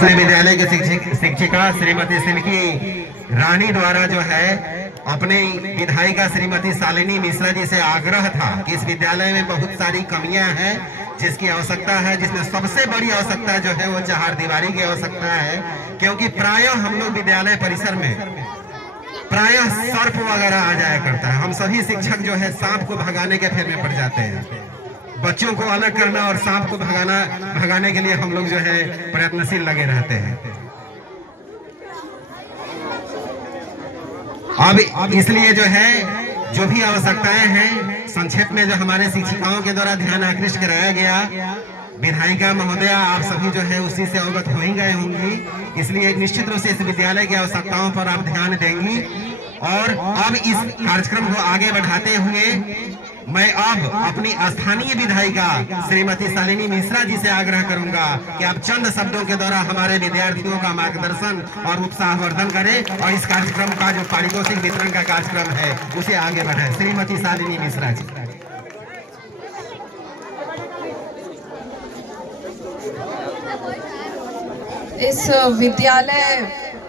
विद्यालय की शिक्षिका श्रीमती सिल्की रानी द्वारा जो है अपने विधायिका श्रीमती शालिनी मिश्रा जी से आग्रह था कि इस विद्यालय में बहुत सारी कमियां हैं जिसकी आवश्यकता है, जिसमें सबसे बड़ी आवश्यकता जो है वो चहारदीवारी की आवश्यकता है। क्योंकि प्रायः हम लोग विद्यालय परिसर में प्रायः सर्प वगैरह आ जाया करता है। हम सभी शिक्षक जो है सांप को भगाने के फेर में पड़ जाते हैं। बच्चों को अलग करना और सांप को भगाने के लिए हम लोग जो है प्रयत्नशील लगे रहते हैं। अब इसलिए जो है जो भी आवश्यकताएं हैं संक्षेप में जो हमारे शिक्षिकाओं के द्वारा ध्यान आकृष्ट कराया गया, विधायिका महोदया आप सभी जो है उसी से अवगत हो ही गए होंगी। इसलिए निश्चित रूप से इस विद्यालय की आवश्यकताओं पर आप ध्यान देंगी। और अब इस कार्यक्रम को आगे बढ़ाते हुए मैं अब अपनी स्थानीय विधायिका श्रीमती शालिनी मिश्रा जी से आग्रह करूंगा कि आप चंद शब्दों के द्वारा हमारे विद्यार्थियों का मार्गदर्शन और उत्साहवर्धन करें और इस कार्यक्रम का जो पारितोषिक वितरण का कार्यक्रम है उसे आगे बढ़ाएं। श्रीमती शालिनी मिश्रा जी। इस विद्यालय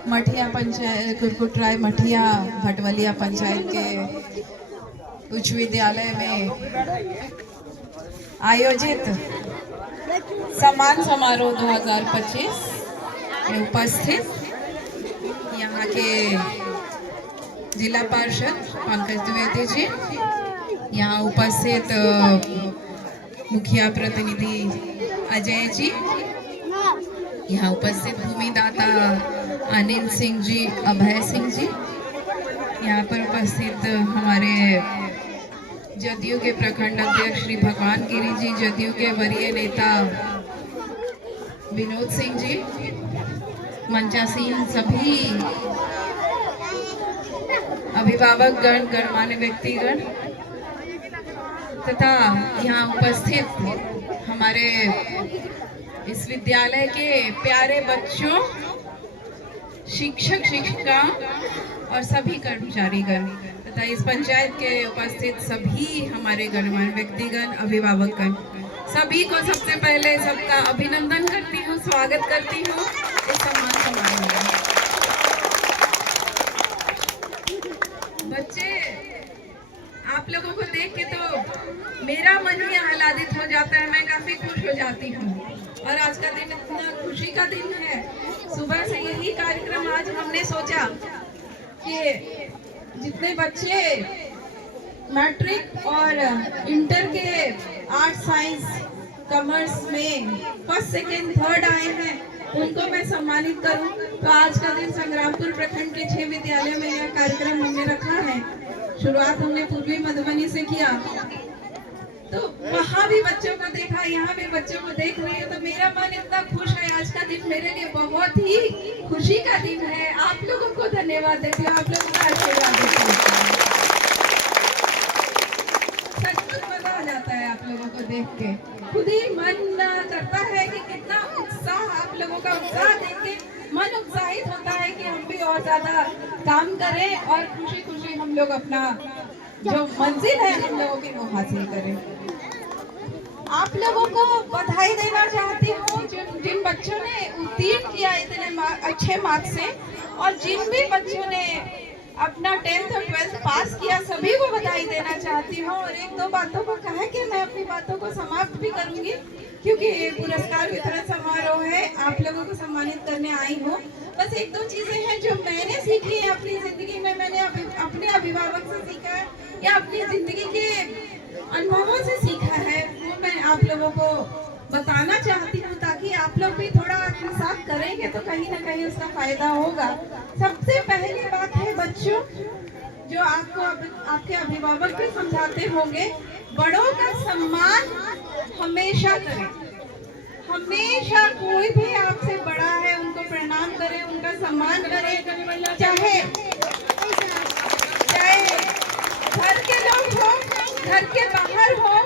मठिया पंचायत कुरकुटराय मठिया भटवलिया पंचायत के उच्च विद्यालय में आयोजित सम्मान समारोह 2025 में उपस्थित यहाँ के जिला पार्षद पंकज द्विवेदी जी, यहाँ उपस्थित मुखिया प्रतिनिधि अजय जी, यहाँ उपस्थित भूमिदाता अनिल सिंह जी, अभय सिंह जी, यहाँ पर उपस्थित हमारे जदयू के प्रखंड अध्यक्ष श्री भगवान गिरी जी, जदयू के वरीय नेता विनोद सिंह जी, मंचासीन सभी अभिभावक गण, गणमान्य व्यक्तिगण तथा यहाँ उपस्थित हमारे इस विद्यालय के प्यारे बच्चों, शिक्षक शिक्षिका और सभी कर्मचारीगण तथा इस पंचायत के उपस्थित सभी हमारे गणमान्य व्यक्तिगण, अभिभावकगण, सभी को सबसे पहले सबका अभिनंदन करती हूँ, स्वागत करती हूँ इस सम्मान समारोह में। बच्चे, आप लोगों को देख के तो मेरा मन ही आह्लादित हो जाता है, मैं काफी खुश हो जाती हूँ। और आज का दिन इतना खुशी का दिन है। सुबह से यही कार्यक्रम आज हमने सोचा कि जितने बच्चे मैट्रिक और इंटर के आर्ट साइंस कॉमर्स में फर्स्ट सेकेंड थर्ड आए हैं उनको मैं सम्मानित करूं। तो आज का दिन संग्रामपुर प्रखंड के 6 विद्यालय में यह कार्यक्रम हमने रखा है। शुरुआत हमने पूर्वी मधुबनी से किया, तो वहाँ भी बच्चों को देखा, यहाँ भी बच्चों को देख रही है, तो मेरा मन इतना खुश है। आज का दिन मेरे लिए बहुत ही खुशी का दिन है। आप लोगों को धन्यवाद देती हूँ, आप लोगों का आशीर्वाद देती हूँ। सचमुच मजा आ जाता है आप लोगों को देख के, खुद ही मन करता है कि कितना उत्साह, आप लोगों का उत्साह देख के मन उत्साहित होता है कि हम भी और ज्यादा काम करें और खुशी खुशी हम लोग अपना जो मंजिल है हम लोगों की वो हासिल करें। आप लोगों को बधाई देना चाहती हूँ जिन बच्चों ने उत्तीर्ण किया इतने अच्छे मार्क्स से, और जिन भी बच्चों ने अपना 10th और 12th पास किया, सभी को बधाई देना चाहती हूँ। और एक दो बातों को कहा कि मैं अपनी बातों को समाप्त भी करूंगी, क्योंकि ये पुरस्कार वितरण समारोह है, आप लोगों को सम्मानित करने आई हूँ। बस एक दो चीजें हैं जो मैंने सीखी है अपनी जिंदगी में, मैंने अपने अभिभावक से सीखा है या अपनी जिंदगी के अनुभवों से सीखा है, वो मैं आप लोगों को बताना चाहती हूँ, ताकि आप लोग भी थोड़ा आत्मसात करेंगे तो कहीं ना कहीं उसका फायदा होगा। सबसे पहली बात है बच्चों, जो आपको आपके अभिभावक भी समझाते होंगे, बड़ों का सम्मान हमेशा करें। हमेशा कोई भी आपसे बड़ा है उनको प्रणाम करें, उनका सम्मान करें, चाहे घर के लोग हो, घर के बाहर हो,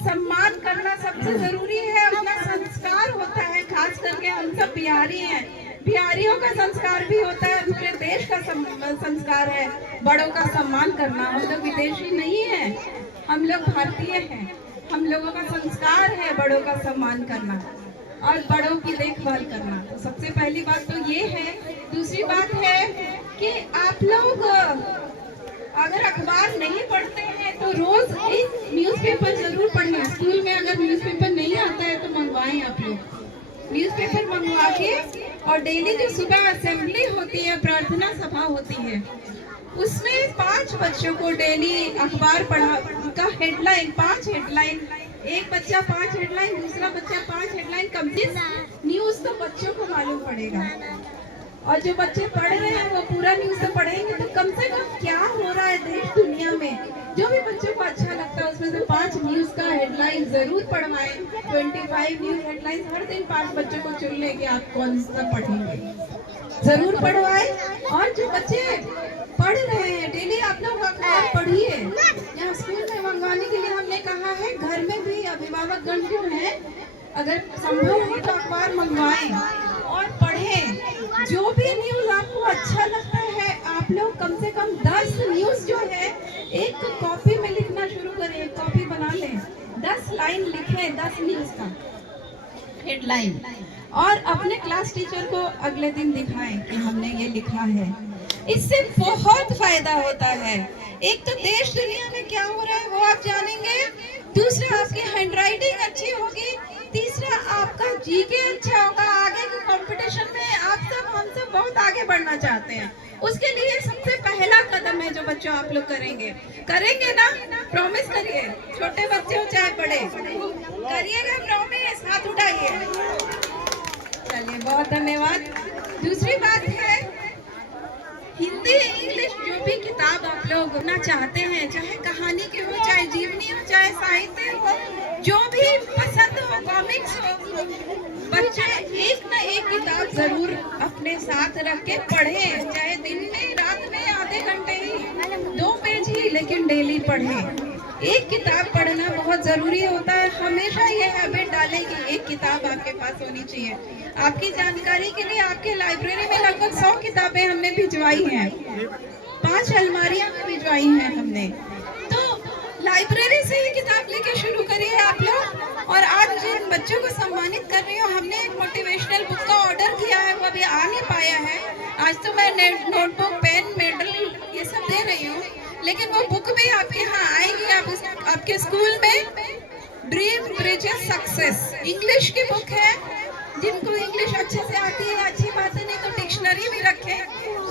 सम्मान करना सबसे जरूरी है। अपना संस्कार होता है, खास करके हम सब बिहारी हैं, बिहारियों का संस्कार भी होता है, पूरे देश का संस्कार है बड़ों का सम्मान करना। हम लोग विदेशी नहीं है, हम लोग भारतीय हैं, हम लोगों का संस्कार है बड़ों का सम्मान करना। और बड़ों की देखभाल करना। तो सबसे पहली बात तो ये है। दूसरी बात है कि आप लोग अगर अखबार नहीं पढ़ते हैं तो रोज एक न्यूज़पेपर जरूर पढ़ें। स्कूल में अगर न्यूज़पेपर नहीं आता है तो मंगवाएं आप लोग, न्यूज़पेपर मंगवा के। और डेली जो सुबह असेंबली होती है, प्रार्थना सभा होती है, उसमें 5 बच्चों को डेली अखबार पढ़ा का हेडलाइन, 5 हेडलाइन, एक बच्चा 5 हेडलाइन, दूसरा बच्चा 5 हेडलाइन, कम से न्यूज़ तो बच्चों को मालूम पड़ेगा। और जो बच्चे पढ़ रहे हैं वो पूरा न्यूज़ तो पढ़ेंगे, तो कम से कम क्या हो रहा है देश दुनिया में, जो भी बच्चों को अच्छा लगता है उसमें से 5 न्यूज़ का हेडलाइन जरूर पढ़वाएं। 25 न्यूज़ हेडलाइन हर दिन 5 बच्चों को चुन लेंगे, आप कौन सा पढ़ेंगे, जरूर पढ़वाएं। और जो बच्चे पढ़ रहे हैं डेली, आप लोग अखबार पढ़िए। यहाँ स्कूल में मंगवाने के लिए हमने कहा है, घर में भी अभिभावक गण जो है अगर संभव हो तो अखबार मंगवाएं और पढ़ें। जो भी न्यूज़ आपको अच्छा लगता है आप लोग कम से कम 10 न्यूज़ जो है एक कॉपी में लिखना शुरू करें, एक कॉपी बना लें, 10 लाइन लिखें, 10 न्यूज़ का हेडलाइन, और अपने क्लास टीचर को अगले दिन दिखाएं कि हमने ये लिखा है। इससे बहुत फायदा होता है। एक तो देश दुनिया में क्या हो रहा है वो आप जानेंगे, दूसरा आपकी हैंडराइटिंग अच्छी होगी, तीसरा आपका जीके अच्छा होगा। आगे के कंपटीशन में आप सब हम सब बहुत आगे बढ़ना चाहते हैं, उसके लिए सबसे पहला कदम है जो बच्चों आप लोग करेंगे ना, प्रॉमिस करिए, छोटे बच्चे हो चाहे बड़े, करिएगा प्रॉमिस, हाथ उठाइए। चलिए, बहुत धन्यवाद। दूसरी बात है, हिंदी इंग्लिश जो भी किताब आप लोग पढ़ना चाहते हैं, चाहे कहानी के हो, चाहे जीवनी हो, चाहे साहित्य हो, जो भी पसंद हो, कॉमिक्स हो, बच्चे एक ना एक किताब जरूर अपने साथ रख के पढ़ें, चाहे दिन में, रात में, आधे घंटे ही, 2 पेज ही, लेकिन डेली पढ़ें। एक किताब पढ़ना बहुत जरूरी होता है। हमेशा ये हैबिट डालें कि एक किताब आपके पास होनी चाहिए। आपकी जानकारी के लिए आपके लाइब्रेरी में लगभग 100 किताबें हमने भिजवाई हैं, 5 अलमारियां में भिजवाई हैं हमने। तो लाइब्रेरी से ही किताब लेके शुरू करिए आप लोग। और आज जिन बच्चों को सम्मानित कर रही हूँ, हमने एक मोटिवेशनल बुक का ऑर्डर किया है, वो अभी आ नहीं पाया है। आज तो मैं नोटबुक, पेन, मेडल ये सब दे रही हूँ, लेकिन वो बुक भी आपके यहाँ आएगी। आपके स्कूल में ड्रीम ब्रिजेस सक्सेस इंग्लिश की बुक है। जिनको इंग्लिश अच्छे से आती है अच्छी बात है, नहीं तो डिक्शनरी भी रखें,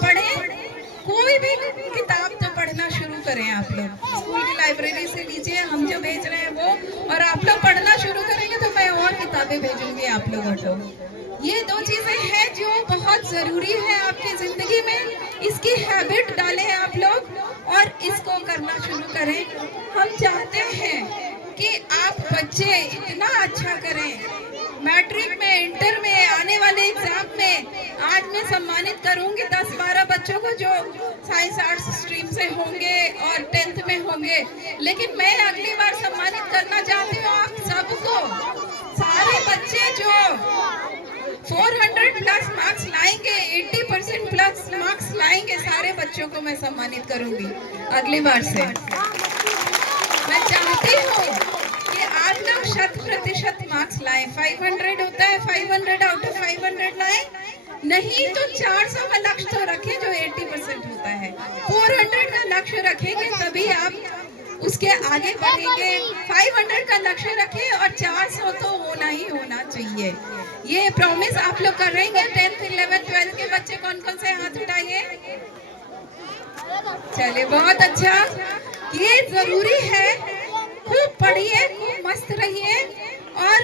पढ़ें। कोई भी किताब तो पढ़ना शुरू करें आप लोग, स्कूल की लाइब्रेरी से लीजिए, हम जो भेज रहे हैं वो, और आप लोग पढ़ना शुरू करेंगे तो मैं और किताबें भेजूंगी आप लोगों को। ये 2 चीजें हैं जो बहुत जरूरी है आपकी जिंदगी में। इसकी हैबिट डालें आप लोग और इसको करना शुरू करें। हम चाहते हैं कि आप बच्चे इतना अच्छा करें, मैट्रिक में, इंटर में, आने वाले एग्जाम में। आज मैं सम्मानित करूंगी 10-12 बच्चों को जो साइंस आर्ट्स स्ट्रीम से होंगे और 10th में होंगे, लेकिन मैं अगली बार सम्मानित करना चाहती हूँ आप सबको। सारे बच्चे जो 400 प्लस मार्क्स लाएंगे, 80% प्लस मार्क्स लाएंगे, सारे बच्चों को मैं सम्मानित करूंगी अगली बार से। मैं चाहती हूँ कि आप लोग 100% मार्क्स लाएं। 500 होता है, 500 आउट ऑफ 500 लाएं, नहीं तो 400 का लक्ष्य तो रखें जो 80% होता है। 400 का लक्ष्य रखेंगे तभी आप उसके आगे बढ़ेंगे। 500 का लक्ष्य रखें और 400 तो होना ही होना चाहिए। ये प्रॉमिस आप लोग कर रहे हैं। 10th, 11th, 12th के बच्चे कौन कौन से हाथ उठाइए। चलिए, बहुत अच्छा, ये जरूरी है। खूब पढ़िए, खूब मस्त रहिए और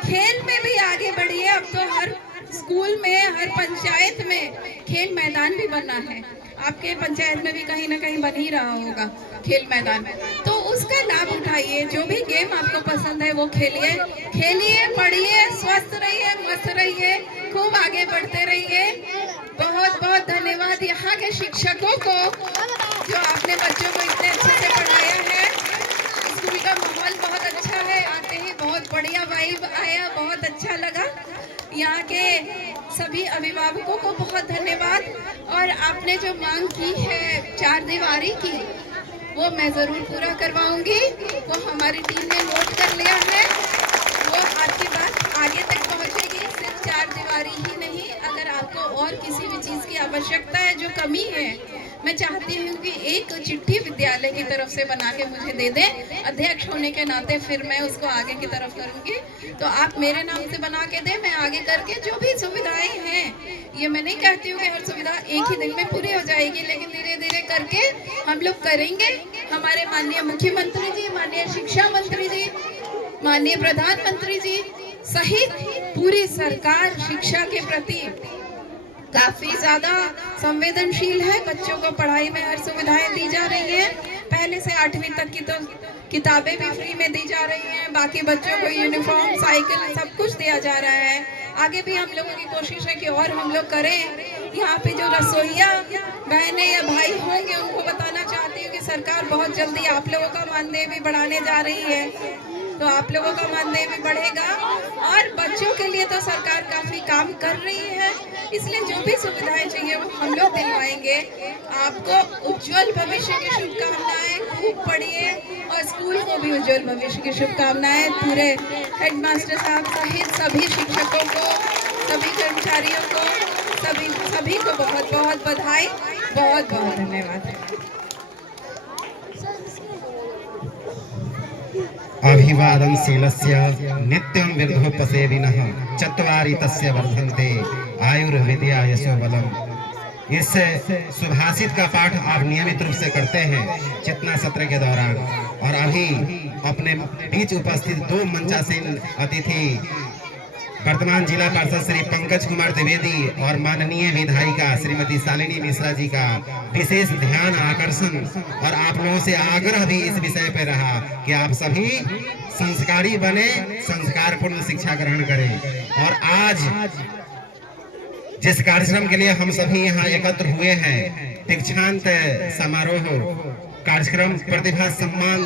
खेल में भी आगे बढ़िए। अब तो हर स्कूल में, हर पंचायत में खेल मैदान भी बना है। आपके पंचायत में भी कहीं ना कहीं बन ही रहा होगा खेल मैदान, तो उसका लाभ उठाइए। जो भी गेम आपको पसंद है वो खेलिए, पढ़िए, स्वस्थ रहिए, मस्त रहिए, खूब आगे बढ़ते रहिए। बहुत बहुत धन्यवाद यहाँ के शिक्षकों को जो आपने बच्चों को इतने अच्छे से पढ़ाया है। स्कूल का माहौल बहुत अच्छा है, आते ही बहुत बढ़िया वाइब आया, बहुत अच्छा लगा। यहाँ के सभी अभिभावकों को बहुत धन्यवाद। और आपने जो मांग की है 4 दीवारी की, वो मैं ज़रूर पूरा करवाऊंगी। वो हमारी टीम ने नोट कर लिया है, वो आपकी बात आगे तक पहुँचेगी। आंगनबाड़ी ही नहीं, अगर आपको और किसी भी चीज़ की आवश्यकता है, जो कमी है, मैं चाहती हूँ कि एक चिट्ठी विद्यालय की तरफ से बना के मुझे दे दें। अध्यक्ष होने के नाते फिर मैं उसको आगे की तरफ करूँगी, तो आप मेरे नाम से बना के दें, मैं आगे करके जो भी सुविधाएं हैं, ये मैं नहीं कहती हूँ कि हर सुविधा एक ही दिन में पूरी हो जाएगी, लेकिन धीरे धीरे करके हम लोग करेंगे। हमारे माननीय मुख्यमंत्री जी, माननीय शिक्षा मंत्री जी, माननीय प्रधानमंत्री जी सहित पूरी सरकार शिक्षा के प्रति काफी ज्यादा संवेदनशील है। बच्चों को पढ़ाई में हर सुविधाएं दी जा रही है। पहले से 8वीं तक की तो किताबें भी फ्री में दी जा रही हैं, बाकी बच्चों को यूनिफॉर्म, साइकिल सब कुछ दिया जा रहा है। आगे भी हम लोगों की कोशिश है कि और हम लोग करें। यहाँ पे जो रसोइया बहनें या भाई होंगे, उनको बताना चाहती हूँ कि सरकार बहुत जल्दी आप लोगों का मानदेय भी बढ़ाने जा रही है, तो आप लोगों का मानदेय भी बढ़ेगा। और बच्चों के लिए तो सरकार काफी काम कर रही है, इसलिए जो भी सुविधाएं चाहिए वो हम लोग दिलवाएंगे। आपको उज्जवल भविष्य की शुभकामनाएं, खूब पढ़िए और स्कूल को भी उज्जवल भविष्य की शुभकामनाएं। पूरे हेडमास्टर साहब सहित सभी शिक्षकों को, सभी कर्मचारियों को, सभी को बहुत बहुत बधाई, बहुत बहुत धन्यवाद। अभिवादनशीलस्य नित्यं विर्धोपसेविनः चत्वारि तस्य वर्धन्ते आयुर्विद्या यशो बलम। इस सुभाषित का पाठ आप नियमित रूप से करते हैं चेतना सत्र के दौरान। और अभी अपने बीच उपस्थित 2 मंचासीन अतिथि वर्तमान जिला पार्षद श्री पंकज कुमार द्विवेदी और माननीय विधायिका श्रीमती शालिनी मिश्रा जी का विशेष ध्यान आकर्षण और आप लोगों से आग्रह भी इस विषय पर रहा कि आप सभी संस्कारी बने, संस्कारपूर्ण शिक्षा ग्रहण करें। और आज जिस कार्यक्रम के लिए हम सभी यहाँ एकत्र हुए हैं, दीक्षांत समारोह कार्यक्रम, प्रतिभा सम्मान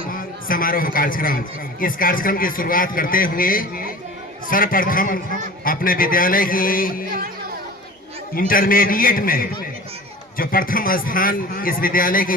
समारोह कार्यक्रम, इस कार्यक्रम की शुरुआत करते हुए सर्वप्रथम अपने विद्यालय की इंटरमीडिएट में जो प्रथम स्थान इस विद्यालय की